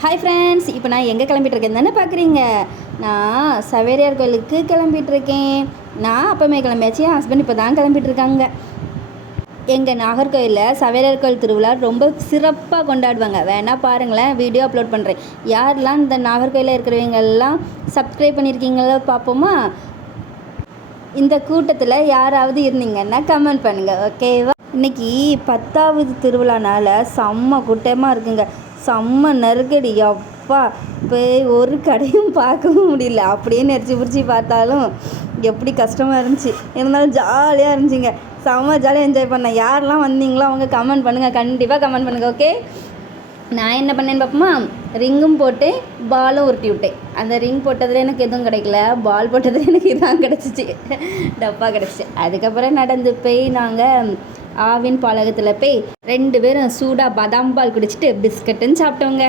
Hi friends, இப்போ நான் எங்கே கிளம்பிட்டுருக்கேன் தானே பார்க்குறீங்க. நான் சவேரியார் கோயிலுக்கு கிளம்பிகிட்ருக்கேன். நான் அப்போமே கிளம்பியாச்சு, என் ஹஸ்பண்ட் இப்போ தான் கிளம்பிட்டுருக்காங்க. எங்கள் நாகர்கோயிலில் சவேரியார் கோயில் திருவிழா ரொம்ப சிறப்பாக கொண்டாடுவாங்க. வேணால் பாருங்களேன், வீடியோ அப்லோட் பண்ணுறேன். யாரெல்லாம் இந்த நாகர்கோயிலில் இருக்கிறவங்கெல்லாம் சப்ஸ்கிரைப் பண்ணியிருக்கீங்களோ பார்ப்போமா. இந்த கூட்டத்தில் யாராவது இருந்தீங்கன்னா கமெண்ட் பண்ணுங்கள், ஓகேவா. இன்றைக்கி 10வது திருவிழானால செம்ம கூட்டமாக இருக்குங்க. செம்ம நெருக்கடி. அப்பா போய் ஒரு கடையும் பார்க்கவும் முடியல. அப்படியே நெரிச்சி பிடிச்சி பார்த்தாலும் எப்படி கஷ்டமாக இருந்துச்சு. இருந்தாலும் ஜாலியாக இருந்துச்சுங்க. செம்ம ஜாலியாக என்ஜாய் பண்ணேன். யாரெல்லாம் வந்தீங்களோ அவங்க கமெண்ட் பண்ணுங்கள், கண்டிப்பாக கமெண்ட் பண்ணுங்கள், ஓகே. நான் என்ன பண்ணேன்னு பார்ப்போமா, ரிங்கும் போட்டு பாலும் உருட்டி விட்டேன். அந்த ரிங் போட்டதில் எனக்கு எதுவும் கிடைக்கல, பால் போட்டதில் எனக்கு இதான் கிடச்சிச்சு, டப்பா கிடச்சிச்சு. அதுக்கப்புறம் நடந்து போய் நாங்கள் ஆவின் பாலகத்தில் போய் 2 பேரும் சூடாக பாதாம் பால் குடிச்சிட்டு பிஸ்கட்டுன்னு சாப்பிட்டோங்க.